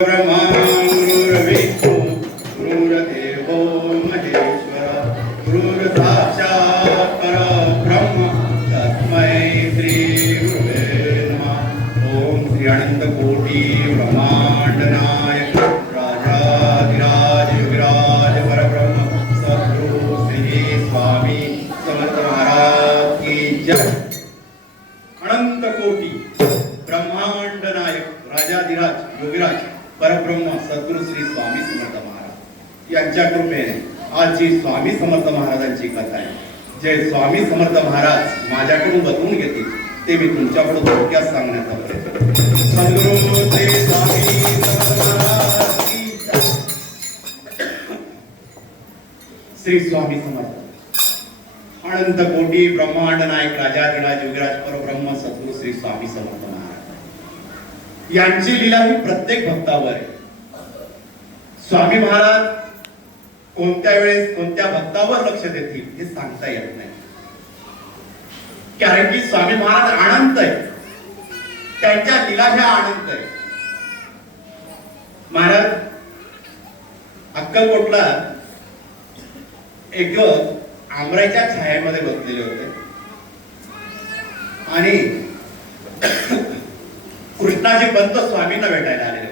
Brahman. यांच्या कृपेने आज जी स्वामी समर्थ महाराजांची कथा आहे जे स्वामी समर्थ महाराज माझ्याकडून बदलून घेतील ते मी तुमच्याकडून थोडक्यात सांगण्याचा प्रयत्न श्री स्वामी समर्थ. अनंत कोटी ब्रह्मांड नायक राजाधिराज योगीराज परब्रह्म सद्गुरु श्री स्वामी समर्थ महाराज. यांची लीला ही प्रत्येक भक्तावर आहे. स्वामी महाराज कोणत्या वेळेस कोणत्या भक्तावर लक्ष देतील हे सांगता येत नाही. कारण की स्वामी महाराज अनंत आहे. त्यांच्या लीला ह्या अनंत आहे. महाराज अक्कलकोटला एक दिवस आमराईच्या छायामध्ये बसलेले होते. आणि कृष्णाजी पंत स्वामींना भेटायला आलेले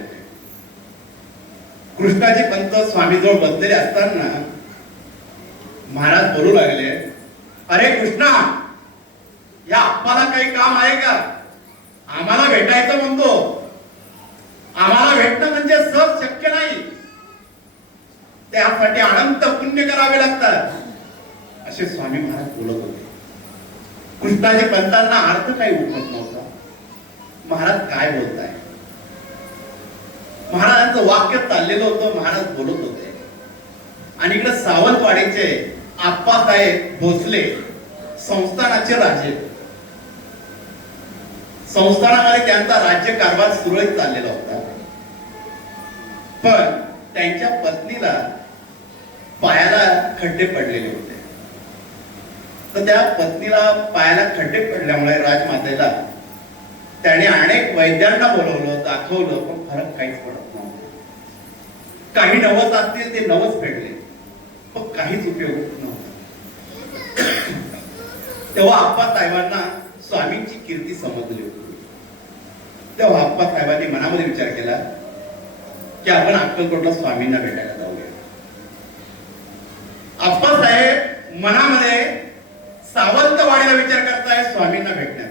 कृष्णाजी पंत स्वामीजवळ बसलेले असताना महाराज बोलू लागले अरे कृष्णा या आप्पाला काही काम आहे का? आम्हाला भेटायचं म्हणतो. आम्हाला भेटणं म्हणजे सहज शक्य नाही. त्यासाठी अनंत पुण्य करावे लागतात. असे स्वामी महाराज बोलत होते. कृष्णाजी पंतांना अर्थ काही उठत नव्हता. महाराज काय बोलताय? महाराजांचं वाक्य चाललेलं होतं महाराज बोलत होते. आणि इकडे सावंतवाडीचे आप्पासाहेब भोसले संस्थानाचे राजे. संस्थानामध्ये त्यांचा राज्य कारभार सुरळीत चाललेला होता. पण त्यांच्या पत्नीला पायाला खड्डे पडलेले होते. तर त्या पत्नीला पायाला खड्डे पडल्यामुळे राजमातेला त्याने अनेक वैद्यांना बोलवलं दाखवलं पण फरक काहीच पडत नव्हता. काही नवस असतील ते नवस फेडले. पण काहीच उपयोग नव्हता. तेव्हा आप्पा साहेबांना स्वामींची कीर्ती समजली होती. तेव्हा आप्पा साहेबांनी मनामध्ये विचार केला की आपण अक्कलकोटला स्वामींना भेटायला जाऊया. आप्पासाहेब मनामध्ये सावंतवाडीला विचार करताय स्वामींना भेटण्याचा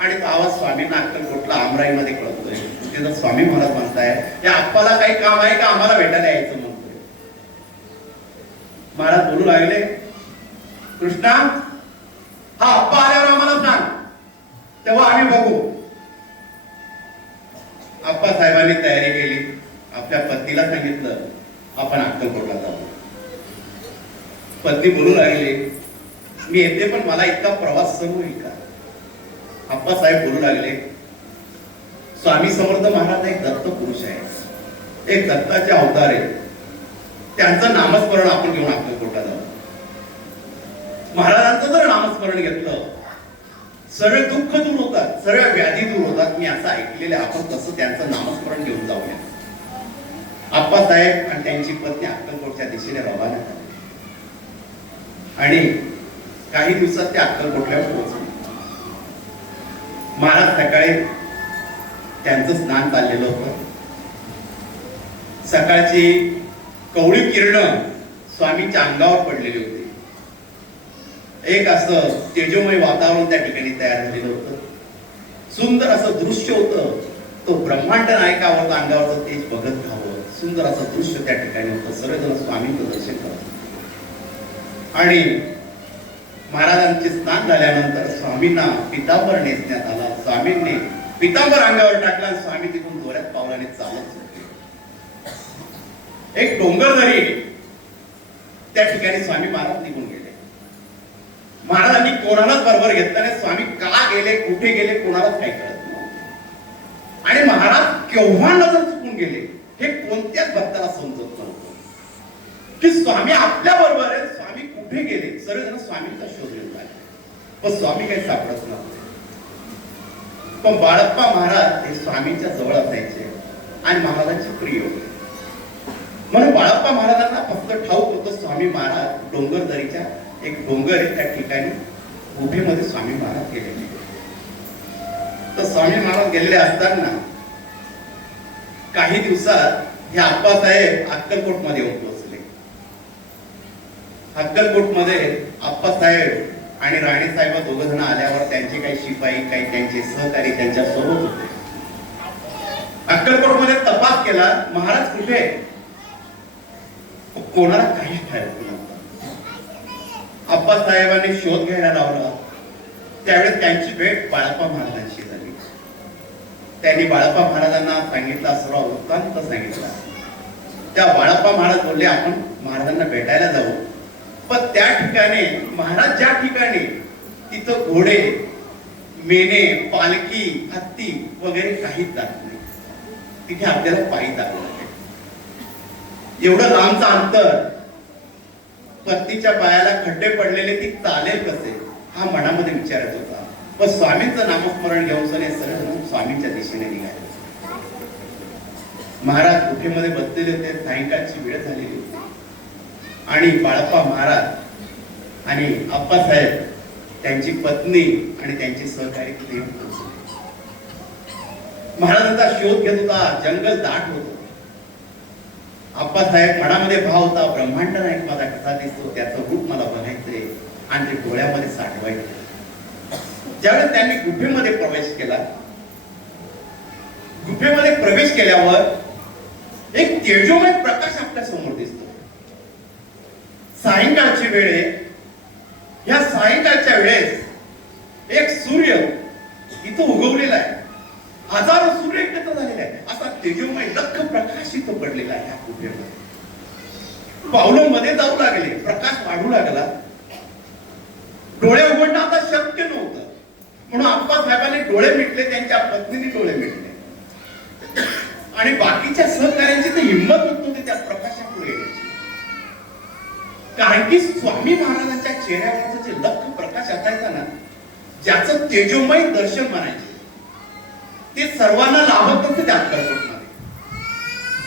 आणि तो आवाज स्वामींना अक्कलकोटला आमराईमध्ये कळतोय. तिथं स्वामी महाराज म्हणताय या आप्पाला काही काम आहे का? आम्हाला भेटायला यायचं म्हणतोय. महाराज बोलू लागले कृष्णा हा आप्पा आल्यावर आम्हाला सांग. तेव्हा आम्ही बघू. आप्पा साहेबांनी तयारी केली. आपल्या पत्नीला सांगितलं आपण अक्कलकोटला जाऊ. पत्नी बोलू लागली मी येते पण मला इतका प्रवास सुरू होईल का? आप्पासाहेब बोलू लागले स्वामी समर्थ महाराज एक दत्त पुरुष आहे एक दत्ताचे अवतार आहे त्यांचं नामस्मरण आपण घेऊन अक्कलकोटला जाऊ महाराजांचं जर नामस्मरण घेतलं सगळे दुःख दूर होतात सगळ्या व्याधी दूर होतात. मी असं ऐकलेलं आहे. आपण तसं त्यांचं नामस्मरण घेऊन जाऊया. आप्पासाहेब आणि त्यांची पत्नी अक्कलकोटच्या दिशेने रवाना झाली. आणि काही दिवसात ते अक्कलकोटला पोहोचले. महाराज सकाळी त्यांचं स्नान चाललेलं होतं. सकाळची कवळी किरण स्वामीच्या अंगावर पडलेली होती. एक असं तेजोमय वातावरण त्या ठिकाणी तयार झालेलं होतं. सुंदर असं दृश्य होतं. तो ब्रह्मांड नायकावर अंगावरचं तेज बघत राहावं सुंदर असं दृश्य त्या ठिकाणी होतं. सर्वजण स्वामीचं दर्शन करत आणि महाराजांचे स्नान झाल्यानंतर स्वामींना पितांबर नेसण्यात आला. स्वामींनी पितांबर अंगावर टाकला आणि स्वामी तिथून जोऱ्यात पावलाने चालत होते एक डोंगर धरी त्या ठिकाणी स्वामी महाराज निघून गेले. महाराजांनी कोणालाच बरोबर घेतलं नाही. स्वामी का गेले कुठे गेले कोणालाच काही कळत नव्हतं. आणि महाराज केव्हा नजर चुकून गेले हे कोणत्याच भक्ताला समजत नव्हतं. की स्वामी आपल्या बरोबर आहे कुठे गेले सर्वजण स्वामींचा शोध घेऊन लागले पण स्वामी काही सापडत नव्हते. पण बाळप्पा महाराज हे स्वामींच्या जवळ असायचे आणि महाराजांचे प्रिय होते. म्हणून बाळप्पा महाराजांना फक्त ठाऊक होतं स्वामी महाराज डोंगर दरीच्या एक डोंगर आहे त्या ठिकाणी गुफेमध्ये स्वामी महाराज गेलेले. तर स्वामी महाराज गेलेले असताना काही दिवसात हे आप्पासाहेब अक्कलकोटमध्ये हक्कलकोटमध्ये अप्पासाहेब आप्पासाहेब आणि राणीसाहेब दोघ जण आल्यावर त्यांचे काही शिपाई काही त्यांचे सहकारी त्यांच्यासोबत होते. अक्कलकोटमध्ये तपास केला महाराज कुठे कोणाला काहीच ठायत नव्हतं आप्पासाहेबांनी शोध घ्यायला लावला. त्यावेळेस त्यांची भेट बाळप्पा महाराजांशी झाली. त्यांनी बाळप्पा महाराजांना सांगितला सर्व वृत्तांत सांगितला. त्या बाळाप्पा महाराज बोलले आपण महाराजांना भेटायला जाऊ. पण त्या ठिकाणी महाराज ज्या ठिकाणी तिथं घोडे मेने पालखी हत्ती वगैरे काहीच जात नाही. तिथे आपल्याला पायी जावं एवढं लांबचं अंतर पत्नीच्या पायाला खड्डे पडलेले ती चालेल कसे? हा मनामध्ये विचारत होता. पण स्वामींचं नामस्मरण घेऊन सने सरळ स्वामींच्या दिशेने निघाले. महाराज गुफेमध्ये बसलेले होते सायंकाळची वेळ झालेली होती. आणि बाळप्पा महाराज आणि आप्पासाहेब त्यांची पत्नी आणि त्यांची सहकारी महाराजांचा शोध घेत होता जंगल दाट होत आप्पासाहेब मनामध्ये भाव होता ब्रह्मांड नाईक माझा कसा दिसतो त्याचं रूप मला बघायचंय आणि ते डोळ्यामध्ये साठवायचे. ज्यावेळेस त्यांनी गुफेमध्ये प्रवेश केला गुफेमध्ये प्रवेश केल्यावर एक तेजोमय प्रकाश आपल्यासमोर दिसतो. सायंकाळची वेळ आहे या सायंकाळच्या वेळेस एक सूर्य इथं उगवलेला आहे. हजारो सूर्य एकत्र झालेला आहे असा तेजोमय लख प्रकाश इथं पडलेला आहे ह्या कुठे पावलं मध्ये जाऊ लागले प्रकाश वाढू लागला. डोळे उघडणं आता शक्य नव्हतं. म्हणून आप्पा साहेबांनी डोळे मिटले त्यांच्या पत्नीने डोळे मिटले. आणि बाकीच्या सहकार्यांची तर हिंमत होत नव्हती त्या प्रकाशापुढे येण्याची. कारण की स्वामी महाराजांच्या चेहऱ्यावरचं जे लख प्रकाश असायचा ना ज्याचं तेजोमय दर्शन म्हणायचे ते सर्वांना लाभत असते त्या अक्कलकोटमध्ये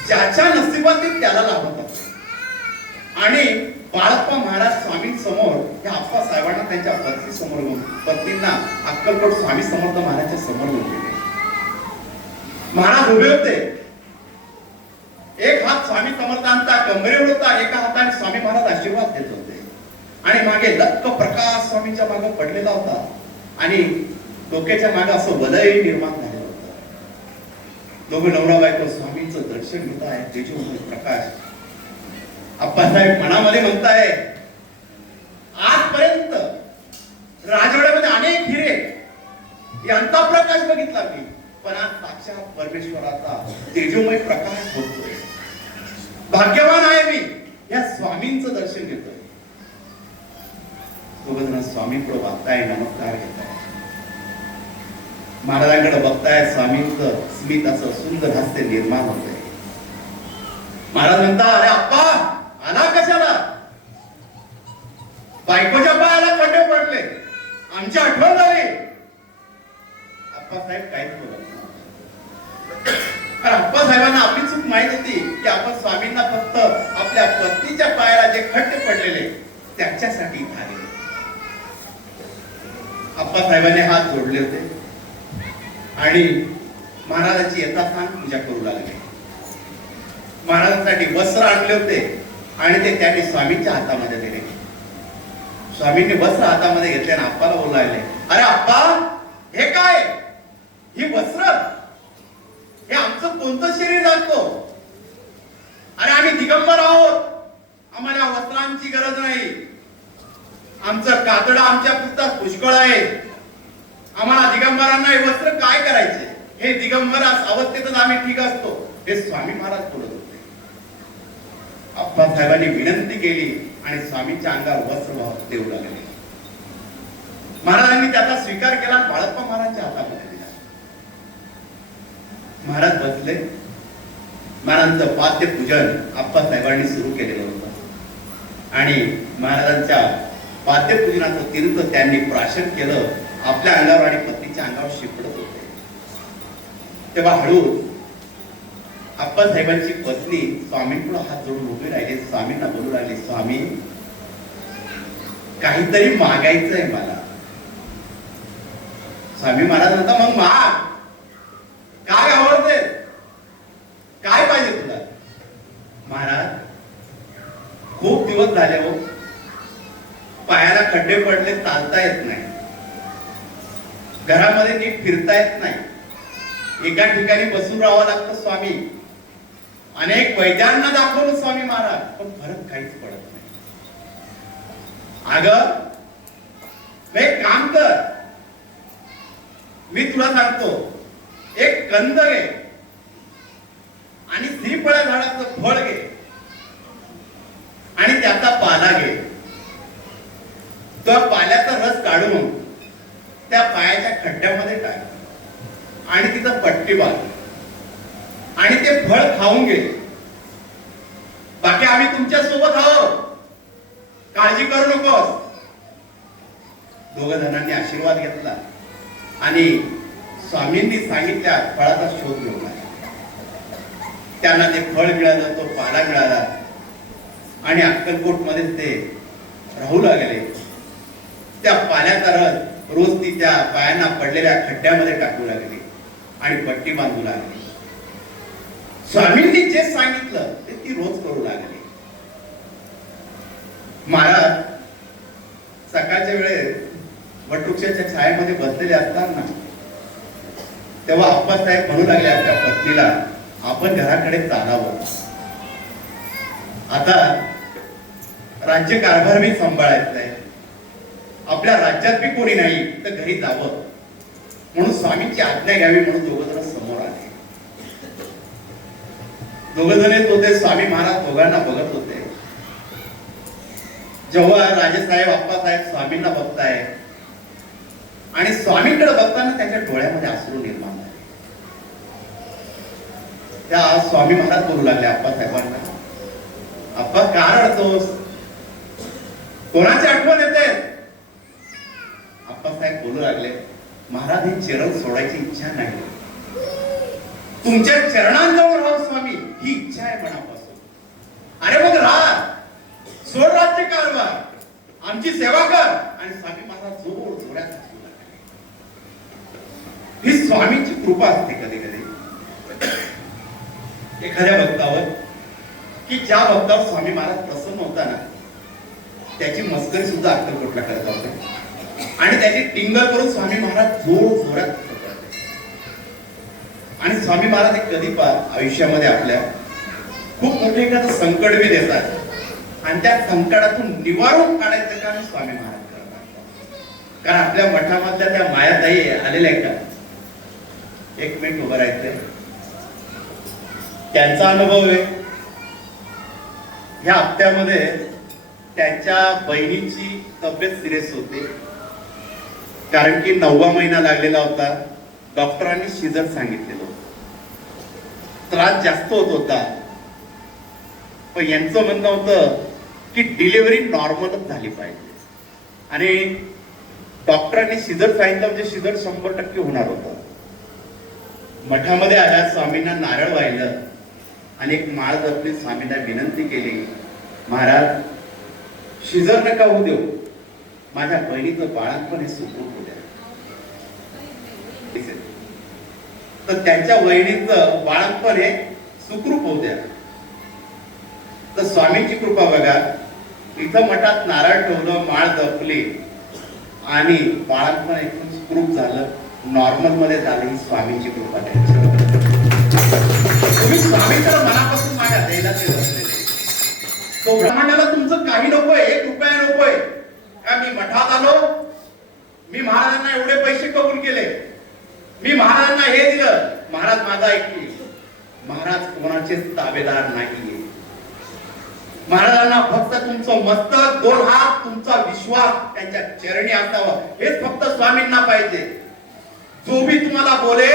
ज्याच्या नशिबात ते त्याला लाभत असते आणि बाळप्पा महाराज स्वामींसमोर या आप्पा साहेबांना त्यांच्या पत्नी समोर पत्नींना अक्कलकोट स्वामी समर्थ महाराजच्या समोर घेऊन गेले. महाराज उभे होते. एक हात स्वामी समर्थांचा कमरेवर होता एका हाताने स्वामी महाराज आशीर्वाद देत होते. आणि मागे लक्क प्रकाश स्वामीच्या मागे पडलेला होता. आणि डोक्याच्या मागे असं वलय निर्माण झालेलं होतं. दोघं नवरा बायको स्वामींचं दर्शन घेत आहे जेजू प्रकाश. आप्पासाहेब मनामध्ये म्हणताय आजपर्यंत राजवाड्यामध्ये अनेक हिरे यांचा प्रकाश बघितला मी. पण आज साक्षात परमेश्वराचा तेजोमय प्रकाश होतोय. भाग्यवान आहे मी. या स्वामींचं दर्शन घेतोय. स्वामी पुढे बघताय नमस्कार घेताय. महाराजांकडे बघताय स्वामींच स्मित असं सुंदर हास्य निर्माण होतंय. महाराज म्हणता अरे अप्पा आला कशाला? बायकोच्या पायाला खड्डे पडले. आमची आठवण झाली. आप्पासाहेब काहीच बोलत आप्पा कारण आपली माहीत होती की आपण स्वामींना फक्त आपल्या पत्नीच्या पायाला जे खड्डे पडलेले त्याच्यासाठी झाले. आप्पासाहेबांनी हात जोडले होते. आणि महाराजाची यथास्थान पूजा करू लागले. महाराजांसाठी वस्त्र आणले होते आणि ते त्यांनी स्वामींच्या हातामध्ये दिले. स्वामींनी वस्त्र हातामध्ये घेतले आणि आप्पाला बोलू लागले अरे आप्पा हे काय? ही वस्त्र हे आमचं कोणतं शरीर असतो? अरे आम्ही दिगंबर आहोत. आम्हाला वस्त्रांची गरज नाही. आमचं कातडं आमच्या पुरतात पुष्कळ आहे. आम्हाला दिगंबरांना हे वस्त्र काय करायचे? हे दिगंबर अवस्थेतच आम्ही ठीक असतो. हे स्वामी महाराज बोलत होते. आप्पासाहेबांनी विनंती केली आणि स्वामीच्या अंगावर वस्त्र देऊ लागले. महाराजांनी त्याचा स्वीकार केला बाळप्पा महाराजांच्या हातामध्ये. महाराज बसले. महाराजांचं पाद्य पूजन आप्पासाहेबांनी सुरू केलेलं होतं. आणि महाराजांच्या पाद्य पूजनाचं तीर्थ त्यांनी प्राशन केलं. आपल्या अंगावर आणि पत्नीच्या अंगावर शिपडत होते. तेव्हा हळू आप्पासाहेबांची पत्नी स्वामींकडे हात जोडून उभे राहिले. स्वामींना बोलू राहिले स्वामी काहीतरी मागायचं आहे मला. स्वामी महाराज म्हणता मग माग काय आवडते काय पाहिजे तुला महाराज खूप झाले हो. पायाला खड्डे पडले चालता येत नाही. घरामध्ये नीट फिरता येत नाही. एका ठिकाणी बसून राहावं लागतं स्वामी. अनेक वैद्यांना दाखवलं स्वामी महाराज पण फरक काहीच पडत नाही. अग एक काम कर. मी तुला सांगतो एक कंद घे आणि श्रीफळा झाडाचं फळ घे. आणि त्याचा पाला घे. तो पाल्याचा रस काढून त्या पायाच्या खड्ड्यामध्ये टाक. आणि तिथं पट्टी बांध. आणि ते फळ खाऊन घे. बाकी आम्ही तुमच्यासोबत आहोत. काळजी करू नकोस. दोघ जणांनी आशीर्वाद घेतला. आणि स्वामींनी सांगितल्या फळाचा शोध घेऊन त्यांना ते फळ मिळालं तो पाला मिळाला. आणि अक्कलकोटमध्ये ते राहू लागले. त्या पाण्याचा रस रोज ती त्या पायांना पडलेल्या खड्ड्यामध्ये टाकू लागली आणि पट्टी बांधू लागली. स्वामींनी जे सांगितलं ते ती रोज करू लागली. महाराज सकाळच्या वेळेस वटवृक्षाच्या छायेमध्ये बसलेले असताना तेव्हा आप्पासाहेब म्हणू लागले आपल्या पत्नीला आपण घराकडे चालावं. आता राज्य कारभार मी सांभाळायचा आहे आपल्या राज्यात बी कोणी नाही तर घरी जावं. म्हणून स्वामींची आज्ञा घ्यावी म्हणून दोघ जण समोर आले. दोघ जण येत होते स्वामी महाराज दोघांना बघत होते. जेव्हा राजेसाहेब आप्पासाहेब स्वामींना बघताय आणि स्वामींकडे बघताना त्यांच्या डोळ्यामध्ये आसरू निर्माण झाले. त्या स्वामी महाराज बोलू लागले आप्पासाहेबांना आप्पा का रडतोस? कोणाची आठवण येते? आप्पासाहेब बोलू लागले महाराज ही चरण सोडायची इच्छा नाही. तुमच्या चरणांजवळ राहू स्वामी. ही इच्छा आहे मनापासून. अरे मग राह. सोड राज्य कारभार. आमची सेवा कर. आणि स्वामी महाराज जोर जोड्यात ही स्वामींची कृपा असते कधी कधी एखाद्या भक्तावर की ज्या भक्तावर स्वामी महाराज प्रसन्न होता ना त्याची मस्करी सुद्धा अक्कलकोटला करत होते आणि त्याची टिंगल करून स्वामी महाराज जोर जोरात आणि स्वामी महाराज हे कधी आयुष्यामध्ये आपल्या खूप मोठे एखादं संकट बी देतात. आणि त्या संकटातून निवारून काढायचं काम स्वामी महाराज करतात. कारण आपल्या मठामधल्या त्या मायाताई आलेल्या आहेत का? एक मिनिट उभं राहायचंय त्यांचा अनुभव आहे. ह्या हप्त्यामध्ये त्यांच्या बहिणीची तब्येत सिरियस होते. कारण की नववा महिना लागलेला होता. डॉक्टरांनी शिजर सांगितलेलं त्रास जास्त होत होता. पण यांचं म्हणणं होतं की डिलिव्हरी नॉर्मलच झाली पाहिजे. आणि डॉक्टरांनी शिजर सांगितलं म्हणजे शिजर शंभर टक्के होणार होतं. मठामध्ये आल्या स्वामींना नारळ वाहिलं आणि एक माळ जपली स्वामींना विनंती केली महाराज शिजर नका होऊ देऊ. माझ्या बहिणीचं बाळांपण हे सुखरूप होत्या द्या तर त्यांच्या बहिणीचं बाळांपण हे सुखरूप होऊ द्या. तर स्वामींची कृपा बघा. इथं मठात नारळ ठेवलं माळ जपली आणि बाळांपण एकदम सुखरूप झालं. नॉर्मलमध्ये झालं ही स्वामींची कृपा. त्यांच्यावर तुम्ही तर मनापासून तो तुमचं काही नकोय एक रुपया नकोय. का मी मठात आलो? मी महाराजांना एवढे पैसे कबूल केले. मी महाराजांना हे दिलं महाराज माझा ऐकतील महाराज कोणाचेच ताबेदार नाहीये. महाराजांना फक्त तुमचं मस्तक दोन हात तुमचा विश्वास त्यांच्या चरणी असावा. हेच फक्त स्वामींना पाहिजे. जो भी तुम्हाला बोले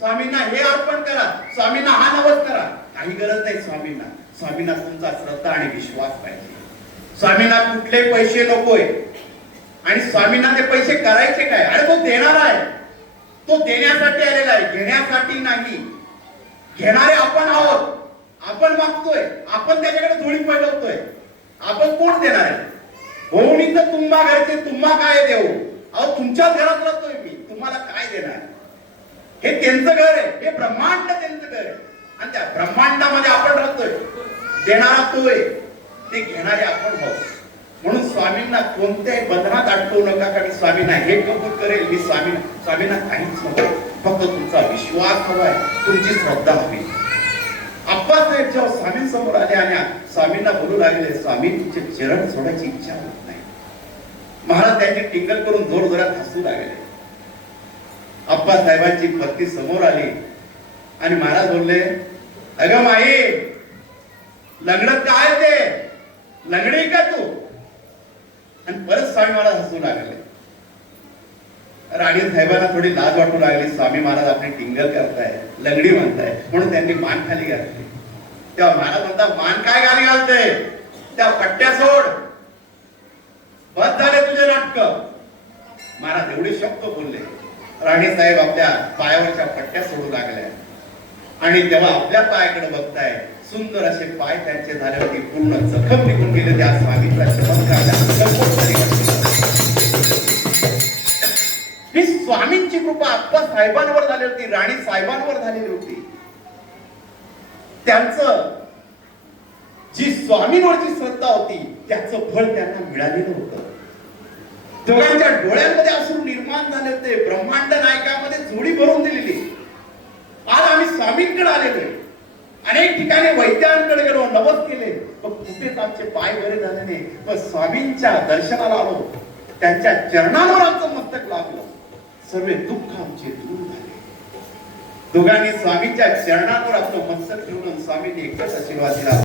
स्वामींना हे अर्पण करा. स्वामींना हा नवस करा. काही गरज नाही स्वामींना. स्वामीनाथांचा श्रद्धा आणि विश्वास पाहिजे. स्वामीनाथ कुठले पैसे नकोय. आणि स्वामींना ते पैसे करायचे काय? अरे तो देणार आहे. तो देण्यासाठी आलेला आहे. घेण्यासाठी नाही. घेणारे आपण आहोत. आपण मागतोय. आपण त्याच्याकडे धुळी पैलवतोय आपण कोण देणार आहे? होऊन तर तुम्हा घरचे तुम्हा काय देऊ? अहो तुमच्या घरात राहतोय मी. तुम्हाला काय देणार? हे त्यांचं घर आहे. हे ब्रह्मांड त्यांचं घर आहे. आणि त्या ब्रह्मांडामध्ये आपण राहतोय देणारा तोय ते घेणारे आपण आहोत म्हणून स्वामींना कोणत्याही बंधनात अडकवू नका कारण स्वामींना हे कबूल करेल मी स्वामी स्वामींना काहीच नको फक्त तुमचा विश्वास हवाय तुमची श्रद्धा हवी. आप्पासाहेब जेव्हा स्वामींसमोर आले आणि स्वामींना बोलू लागले स्वामी तुमचे चरण सोडायची इच्छा होत नाही. महाराज त्यांची टिंगल करून जोर जोरात हसू लागले. आप्पासाहेबांची पत्नी समोर आली. आणि महाराज बोलले अगं माई लंगडत काय ते? लंगडी का तू? आणि परत स्वामी महाराज हसू लागले. राणी साहेबांना थोडी लाज वाटू लागली. स्वामी महाराज आपली टिंगल करताय लंगडी म्हणताय म्हणून त्यांनी मान खाली घातली. तेव्हा महाराज म्हणता मान काय खाली घालते? त्या पट्ट्या सोड. बंद झाले तुझे नाटक. महाराज एवढे शब्द बोलले. राणी साहेब आपल्या पायावरच्या पट्ट्या सोडू लागल्या. आणि तेव्हा आपल्या पायाकडे बघताय सुंदर असे पाय त्यांचे झाले होते पूर्ण जखम निघून गेले त्या स्वामीचा चमत्कार ही स्वामींची कृपा आप्पा साहेबांवर झाली होती राणी साहेबांवर झालेली होती. त्यांचं जी स्वामींवरची श्रद्धा होती त्याचं फळ त्यांना मिळालेलं होतं. दोघांच्या डोळ्यांमध्ये असून निर्माण झाले होते ब्रह्मांड नायकामध्ये जोडी भरून दिलेली. आज आम्ही स्वामींकडे आलेलो आहे. अनेक ठिकाणी वैद्यांकडे गेलो नवस केले. पण कुठेच आमचे पाय बरे झाले नाही पण स्वामींच्या दर्शनाला आलो. त्यांच्या चरणांवर आमचं मस्तक लागलं. सर्व दुःख आमचे दूर झाले. दोघांनी स्वामींच्या चरणांवर आपलं मस्तक ठेवून स्वामींनी एकच आशीर्वाद दिला.